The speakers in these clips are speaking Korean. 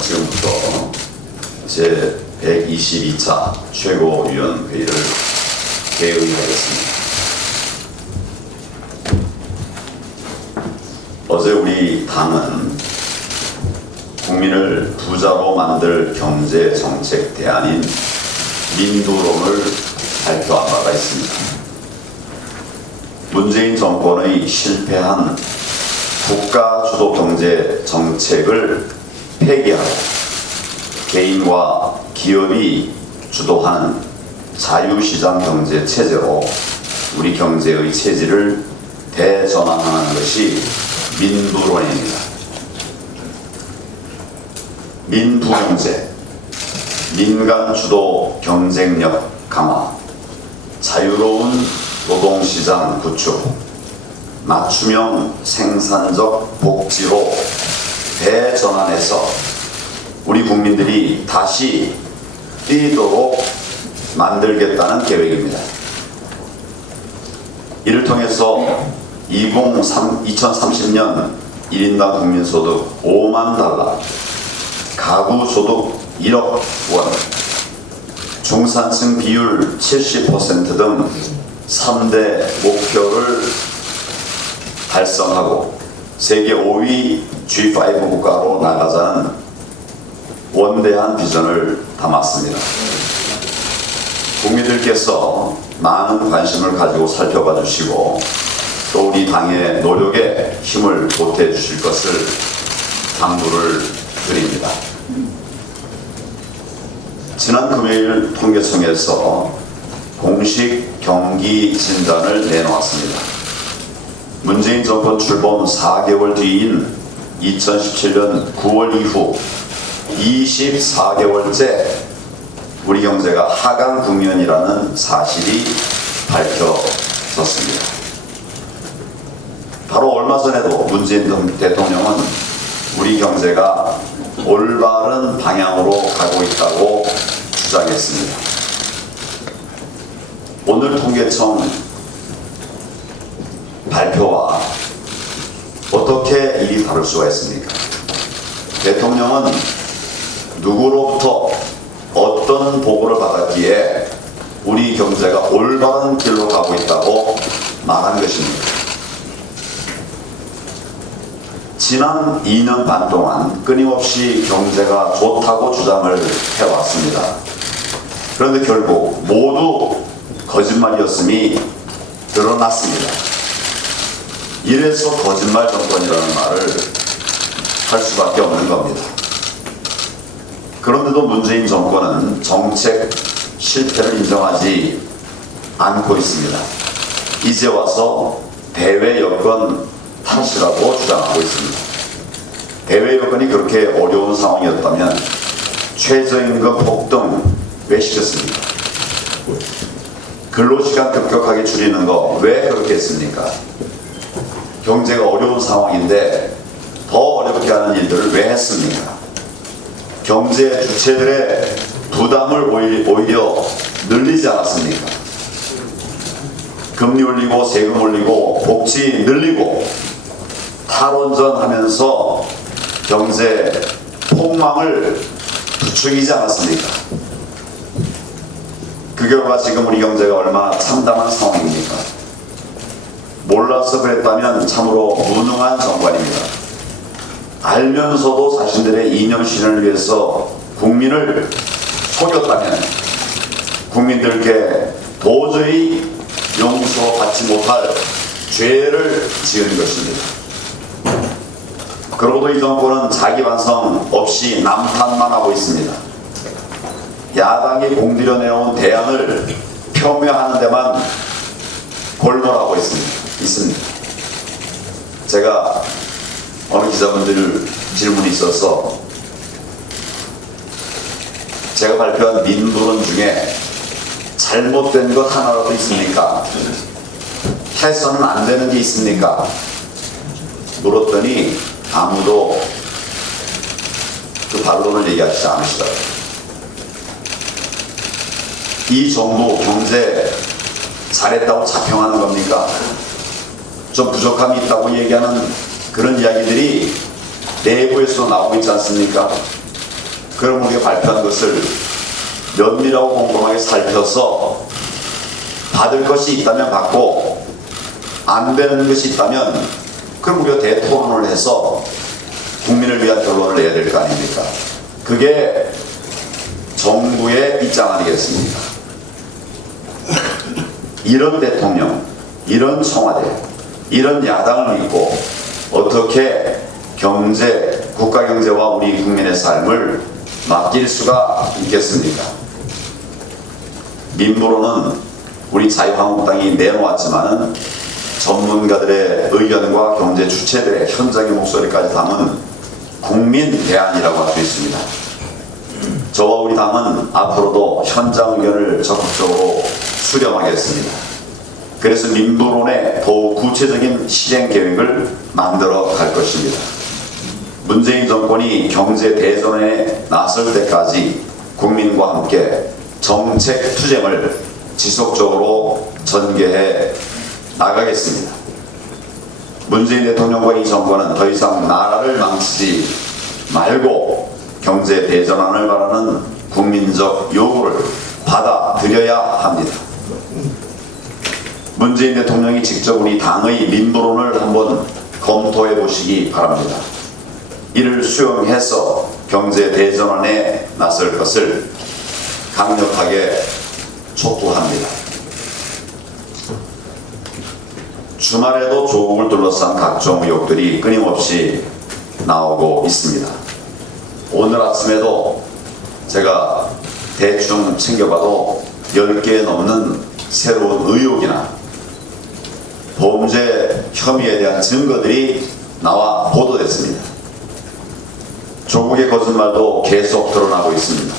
지금부터 제122차 최고위원회의를 개의하겠습니다. 어제 우리 당은 국민을 부자로 만들 경제정책 대안인 민두론을 발표한 바가 있습니다. 문재인 정권의 실패한 국가주도 경제 정책을 폐기하고 개인과 기업이 주도하는 자유시장 경제 체제로 우리 경제의 체질을 대전환하는 것이 민부론입니다. 민부경제, 민간주도 경쟁력 강화, 자유로운 노동시장 구축, 맞춤형 생산적 복지로 대전환해서 우리 국민들이 다시 뛰도록 만들겠다는 계획입니다. 이를 통해서 2030년 1인당 국민소득 5만 달러, 가구소득 1억 원, 중산층 비율 70% 등 3대 목표를 달성하고 세계 5위 G5 국가로 나가자는 원대한 비전을 담았습니다. 국민들께서 많은 관심을 가지고 살펴봐 주시고 또 우리 당의 노력에 힘을 보태 주실 것을 당부를 드립니다. 지난 금요일 통계청에서 공식 경기 진단을 내놓았습니다. 문재인 정권 출범 4개월 뒤인 2017년 9월 이후 24개월째 우리 경제가 하강 국면이라는 사실이 밝혀졌습니다. 바로 얼마 전에도 문재인 대통령은 우리 경제가 올바른 방향으로 가고 있다고 주장했습니다. 오늘 통계청 발표와 어떻게 일이 다를 수가 있습니까? 대통령은 누구로부터 어떤 보고를 받았기에 우리 경제가 올바른 길로 가고 있다고 말한 것입니다. 지난 2년 반 동안 끊임없이 경제가 좋다고 주장을 해왔습니다. 그런데 결국 모두 거짓말이었음이 드러났습니다. 이래서 거짓말 정권이라는 말을 할 수밖에 없는 겁니다. 그런데도 문재인 정권은 정책 실패를 인정하지 않고 있습니다. 이제 와서 대외 여건 탓이라고 주장하고 있습니다. 대외 여건이 그렇게 어려운 상황이었다면 최저임금 폭등 왜 시켰습니까? 근로시간 급격하게 줄이는 거 왜 그렇게 했습니까? 경제가 어려운 상황인데 더 어렵게 하는 일들을 왜 했습니까? 경제 주체들의 부담을 오히려 늘리지 않았습니까? 금리 올리고 세금 올리고 복지 늘리고 탈원전하면서 경제 폭망을 부추기지 않았습니까? 그 결과 지금 우리 경제가 얼마나 참담한 상황입니까? 몰라서 그랬다면 참으로 무능한 정관입니다. 알면서도 자신들의 이념신을 위해서 국민을 속였다면 국민들께 도저히 용서받지 못할 죄를 지은 것입니다. 그러고도 이 정권은 자기 반성 없이 남탓만 하고 있습니다. 야당이 공들여내온 대안을 폄훼하는 데만 골몰하고 있습니다. 제가 어느 기자분들 질문이 있어서 제가 발표한 민부론 중에 잘못된 것 하나라도 있습니까? 해서는 안 되는 게 있습니까? 물었더니 아무도 그 반론을 얘기하지 않으시더라고요. 이 정부 경제 잘했다고 자평하는 겁니까? 좀 부족함이 있다고 얘기하는 그런 이야기들이 내부에서 나오고 있지 않습니까? 그럼 우리가 발표한 것을 면밀하고 꼼꼼하게 살펴서 받을 것이 있다면 받고 안 되는 것이 있다면 그럼 우리가 대토론을 해서 국민을 위한 결론을 내야 될 거 아닙니까? 그게 정부의 입장 아니겠습니까? 이런 대통령, 이런 청와대, 이런 야당을 믿고 어떻게 국가 경제와 우리 국민의 삶을 맡길 수가 있겠습니까? 민보로는 우리 자유한국당이 내놓았지만은 전문가들의 의견과 경제 주체들의 현장의 목소리까지 담은 국민 대안이라고 할 수 있습니다. 저와 우리 당은 앞으로도 현장 의견을 적극적으로 수렴하겠습니다. 그래서 민보론의 더욱 구체적인 실행 계획을 만들어 갈 것입니다. 문재인 정권이 경제 대전에 나설 때까지 국민과 함께 정책 투쟁을 지속적으로 전개해 나가겠습니다. 문재인 대통령과 이 정권은 더 이상 나라를 망치지 말고 경제 대전환을 바라는 국민적 요구를 받아들여야 합니다. 문재인 대통령이 직접 우리 당의 민보론을 한번 검토해 보시기 바랍니다. 이를 수용해서 경제 대전환에 나설 것을 강력하게 촉구합니다. 주말에도 조국을 둘러싼 각종 의혹들이 끊임없이 나오고 있습니다. 오늘 아침에도 제가 대충 챙겨봐도 10개 넘는 새로운 의혹이나 범죄 혐의에 대한 증거들이 나와 보도됐습니다. 조국의 거짓말도 계속 드러나고 있습니다.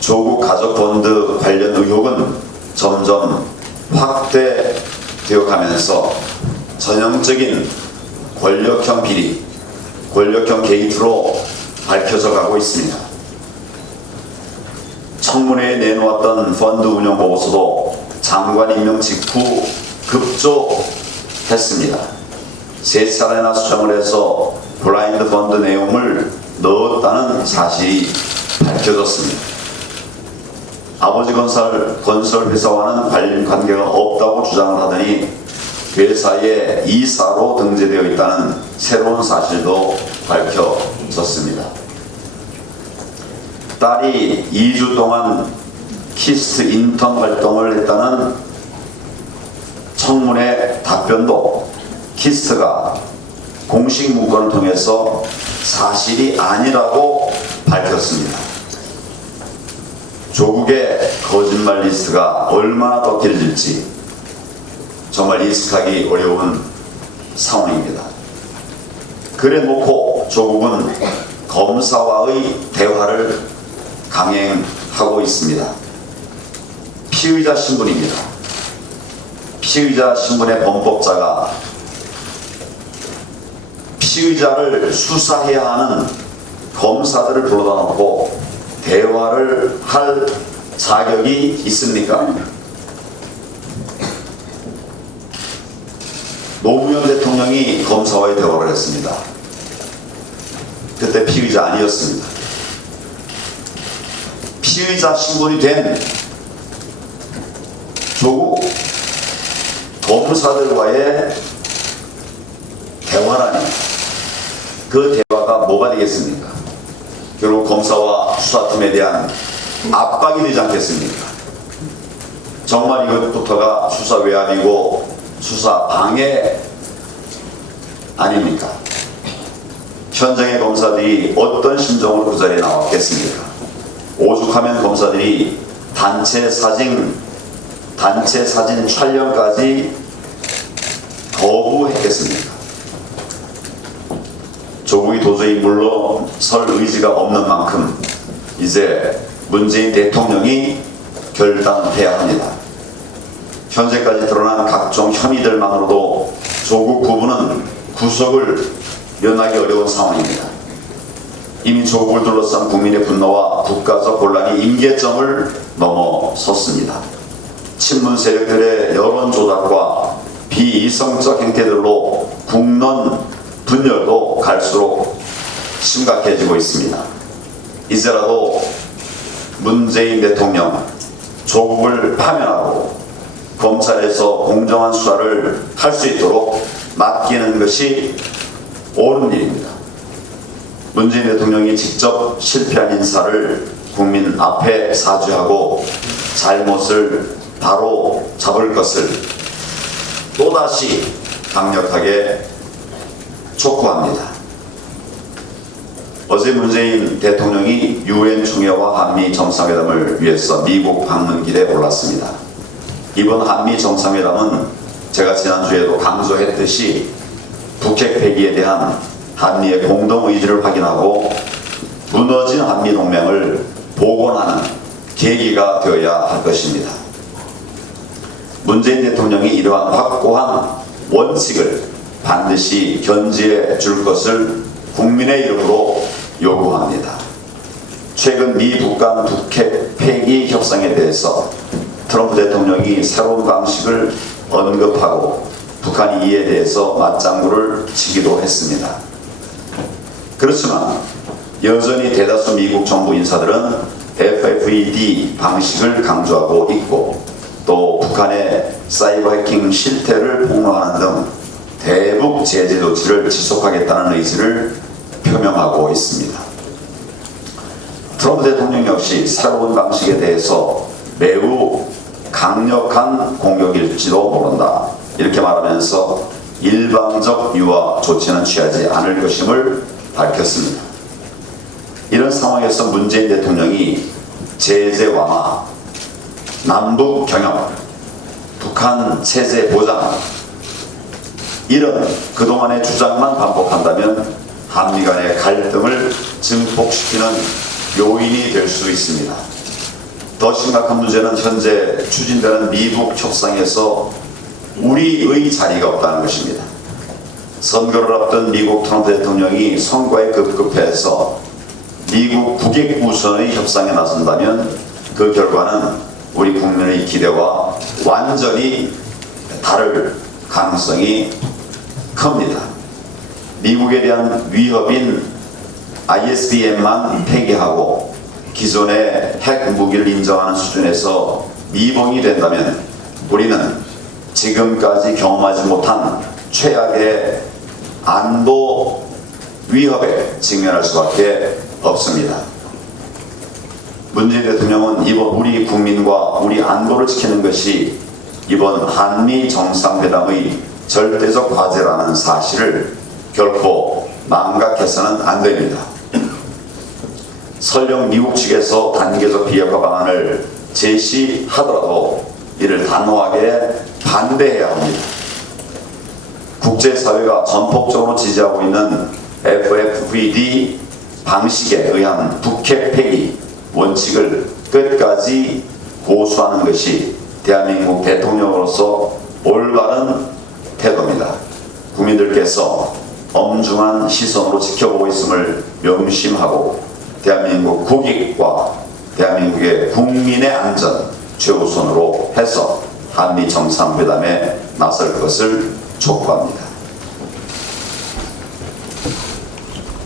조국 가족펀드 관련 의혹은 점점 확대되어 가면서 전형적인 권력형 비리, 권력형 게이트로 밝혀져 가고 있습니다. 청문회에 내놓았던 펀드 운영 보고서도 장관 임명 직후 급조했습니다. 3차례나 수정을 해서 블라인드 펀드 내용을 넣었다는 사실이 밝혀졌습니다. 아버지 건설 회사와는 관계가 없다고 주장을 하더니 회사의 이사로 등재되어 있다는 새로운 사실도 밝혀졌습니다. 딸이 2주 동안 키스트 인턴 활동을 했다는 청문회 답변도 키스트가 공식 문건을 통해서 사실이 아니라고 밝혔습니다. 조국의 거짓말 리스트가 얼마나 더 길어질지 정말 예측하기 어려운 상황입니다. 그래 놓고 조국은 검사와의 대화를 강행하고 있습니다. 피의자 신분입니다. 피의자 신분의 범법자가 피의자를 수사해야 하는 검사들을 불러다 놓고 대화를 할 자격이 있습니까? 노무현 대통령이 검사와의 대화를 했습니다. 그때 피의자 아니었습니다. 피의자 신분이 된 조국 검사들과의 대화라니 그 대화가 뭐가 되겠습니까? 결국 검사와 수사팀에 대한 압박이 되지 않겠습니까? 정말 이것부터가 수사 외압이고 수사 방해 아닙니까? 현장의 검사들이 어떤 심정으로 그 자리에 나왔겠습니까? 오죽하면 검사들이 단체 사진 촬영까지 거부했겠습니까? 조국이 도저히 물러설 의지가 없는 만큼 이제 문재인 대통령이 결단해야 합니다. 현재까지 드러난 각종 혐의들만으로도 조국 부부는 구속을 면하기 어려운 상황입니다. 이미 조국을 둘러싼 국민의 분노와 국가적 혼란이 임계점을 넘어섰습니다. 친문 세력들의 여론 조작과 비이성적 행태들로 국론 분열도 갈수록 심각해지고 있습니다. 이제라도 문재인 대통령 조국을 파면하고 검찰에서 공정한 수사를 할 수 있도록 맡기는 것이 옳은 일입니다. 문재인 대통령이 직접 실패한 인사를 국민 앞에 사죄하고 잘못을 바로 잡을 것을 또다시 강력하게 촉구합니다. 어제 문재인 대통령이 유엔 총회와 한미 정상회담을 위해서 미국 방문 길에 올랐습니다. 이번 한미 정상회담은 제가 지난주에도 강조했듯이 북핵 폐기에 대한 한미의 공동 의지를 확인하고 무너진 한미 동맹을 복원하는 계기가 되어야 할 것입니다. 문재인 대통령이 이러한 확고한 원칙을 반드시 견지해 줄 것을 국민의 이름으로 요구합니다. 최근 미 북한 북핵 폐기 협상에 대해서 트럼프 대통령이 새로운 방식을 언급하고 북한이 이에 대해서 맞장구를 치기도 했습니다. 그렇지만 여전히 대다수 미국 정부 인사들은 FFED 방식을 강조하고 있고 또 북한의 사이버 해킹 실태를 폭로하는 등 대북 제재 조치를 지속하겠다는 의지를 표명하고 있습니다. 트럼프 대통령 역시 새로운 방식에 대해서 매우 강력한 공격일지도 모른다 이렇게 말하면서 일방적 유화 조치는 취하지 않을 것임을 밝혔습니다. 이런 상황에서 문재인 대통령이 제재 완화, 남북 경협, 북한 체제 보장 이런 그동안의 주장만 반복한다면 한미 간의 갈등을 증폭시키는 요인이 될 수 있습니다. 더 심각한 문제는 현재 추진되는 미북 협상에서 우리의 자리가 없다는 것입니다. 선거를 앞둔 미국 트럼프 대통령이 선거에 급급해서 미국 국익 우선의 협상에 나선다면 그 결과는 우리 국민의 기대와 완전히 다를 가능성이 큽니다. 미국에 대한 위협인 ISBM만 폐기하고 기존의 핵 무기를 인정하는 수준에서 미봉이 된다면 우리는 지금까지 경험하지 못한 최악의 안보 위협에 직면할 수밖에 없습니다. 문재인 대통령은 이번 우리 국민과 우리 안보를 지키는 것이 이번 한미 정상회담의 절대적 과제라는 사실을 결코 망각해서는 안 됩니다. 설령 미국 측에서 단계적 비핵화 방안을 제시하더라도 이를 단호하게 반대해야 합니다. 국제사회가 전폭적으로 지지하고 있는 FFVD 방식에 의한 북핵 폐기 원칙을 끝까지 고수하는 것이 대한민국 대통령으로서 올바른 태도입니다. 국민들께서 엄중한 시선으로 지켜보고 있음을 명심하고 대한민국 국익과 대한민국의 국민의 안전 최우선으로 해서 한미 정상회담에 나설 것을 촉구합니다.